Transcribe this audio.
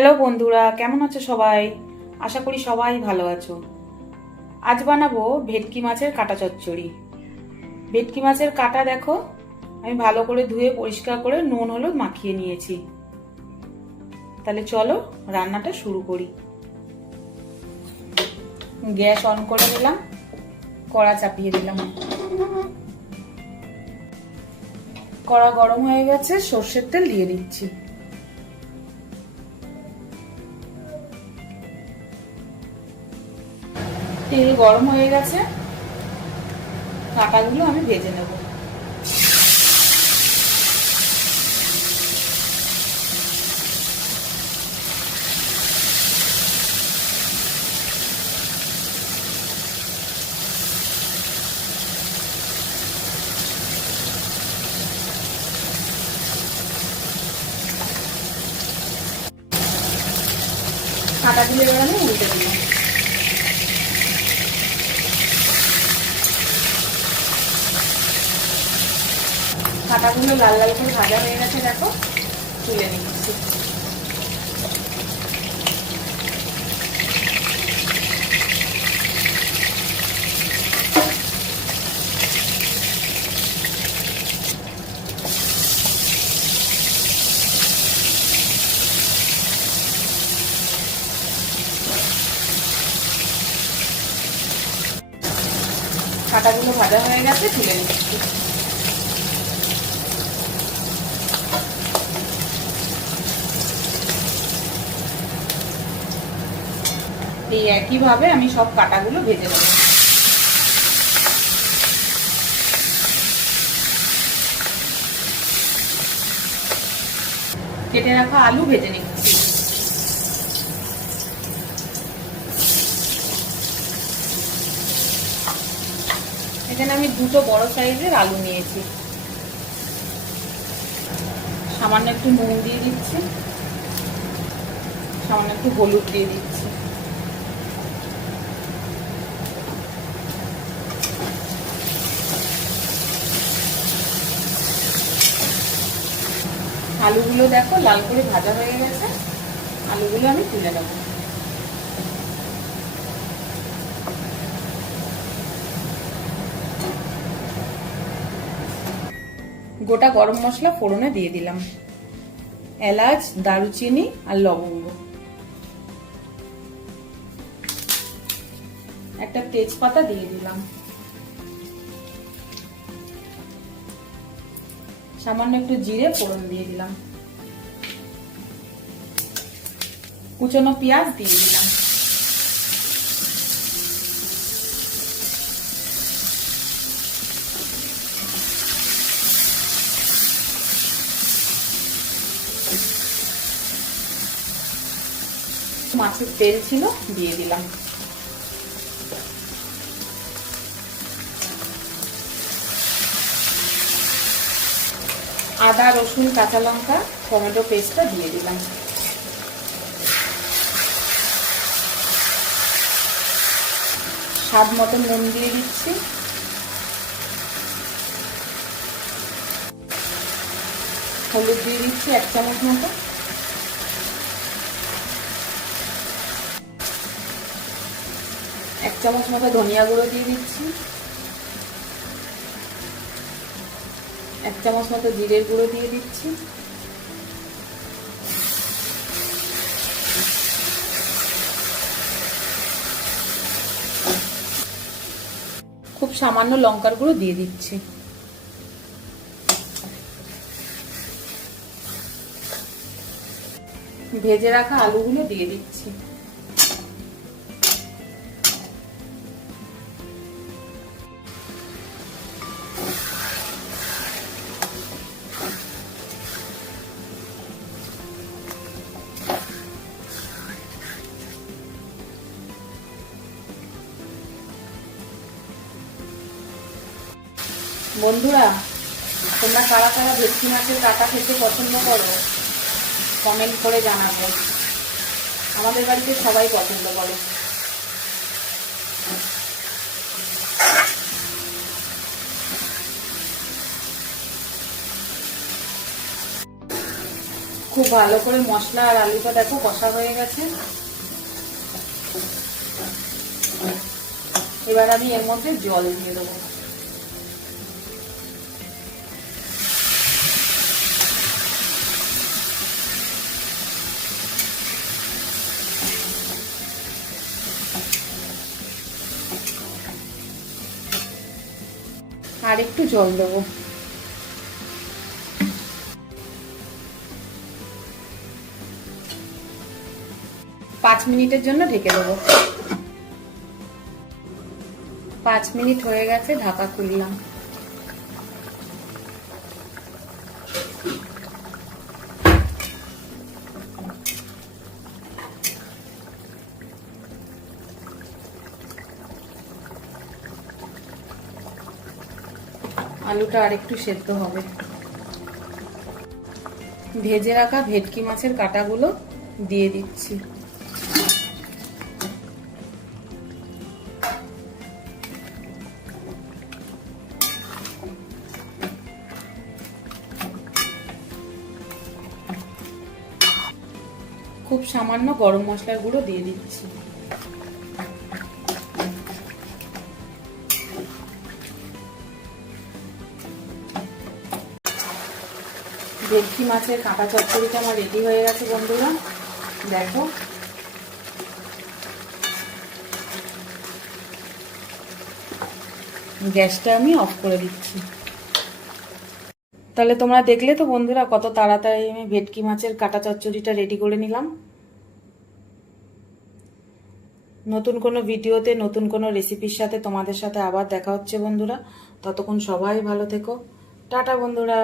Hello বন্ধুরা, কেমন আছো সবাই? আশা করি সবাই ভালো আছো। আজ বানাবো ভেটকি মাছের কাটা চচ্চড়ি। ভেটকি মাছের কাটা দেখো, আমি ভালো করে ধুয়ে পরিষ্কার করে নুন, হলুদ মাখিয়ে নিয়েছি। তাহলে চলো রান্নাটা শুরু করি। গ্যাস অন করে দিলাম কড়া চাপিয়ে দিলাম। কড়া গরম হয়ে গেছে, সর্ষের তেল দিয়ে দিচ্ছি। তেল গরম হয়ে গেছে। কাঁটাগুলো আমি ভেজে নেব। কাঁটাগুলো এবার আমি উল্টে দিলাম। কাঁটাগুলো লাল লাল করে ভাজা হয়ে গেছে, দেখো। তুলে নিচ্ছি। কাঁটাগুলো ভাজা হয়ে গেছে, তুলে নিচ্ছি। এই একইভাবে আমি সব কাটাগুলো ভেজে নেব। কেটে রাখা আলু ভেজে নিচ্ছি। এখানে আমি দুটো বড় সাইজের আলু নিয়েছি। সামান্য একটু নুন দিয়ে দিচ্ছি। সামান্য একটু হলুদ দিয়ে দিচ্ছি। আলুগুলো দেখো, লাল করে ভাজা হয়ে গেছে। আলুগুলো আমি তুলে নেব। গোটা গরম মশলা ফোড়নে দিয়ে দিলাম। এলাচ, দারুচিনি আর লবঙ্গ। একটা তেজপাতা দিয়ে দিলাম। সামান্য একটু জিরে ফোড়ন দিয়ে দিলাম। কুচনো পেঁয়াজ দিয়ে দিলাম। মাছের তেল ছিল, দিয়ে দিলাম। আদা, রসুন, কাঁচা লঙ্কা, টমেটো পেস্টটা দিয়ে দিলাম। স্বাদ মতো নুন দিয়ে দিচ্ছি। হলুদ দিয়ে দিচ্ছি এক চামচ মতো। এক চামচ মতো ধনিয়া গুঁড়ো দিয়ে দিচ্ছি। এক চামচ মতো জিরের গুঁড়ো দিয়ে দিচ্ছি। খুব সামান্য লঙ্কার গুঁড়ো দিয়ে দিচ্ছি। ভেজে রাখা আলুগুলো দিয়ে দিচ্ছি। বন্ধুরা, তোমরা কারা কারা ভেটকি মাছের কাটা খেতে পছন্দ করো কমেন্ট করে জানাব। আমাদের বাড়িতে সবাই পছন্দ করে। খুব ভালো করে মশলা আর আলুটা দেখো, কষা হয়ে গেছে। এবার আমি এর মধ্যে জল দিয়ে দেবো। আর একটু জল দেবো। পাঁচ মিনিটের জন্য ঢেকে দেবো। পাঁচ মিনিট হয়ে গেছে, ঢাকা খুললাম। আলুটা আরেকটু সেদ্ধ হবে। ভেজে রাখা ভেটকি মাছের কাটাগুলো দিয়ে দিচ্ছি। খুব সামান্য গরম মশলার গুঁড়ো দিয়ে দিচ্ছি। ভেটকি মাছের কাঁটা চচ্চড়িটা আমার রেডি হয়ে গেছে বন্ধুরা। দেখো। গ্যাসটা আমি অফ করে দিচ্ছি। তাহলে তোমরা দেখলে তো বন্ধুরা কত তাড়াতাড়ি আমি ভেটকি মাছের কাটা চচ্চড়িটা রেডি করে নিলাম। নতুন কোনো ভিডিওতে, নতুন কোনো রেসিপির সাথে তোমাদের সাথে আবার দেখা হচ্ছে বন্ধুরা। ততক্ষণ সবাই ভালো থেকো। টাটা বন্ধুরা।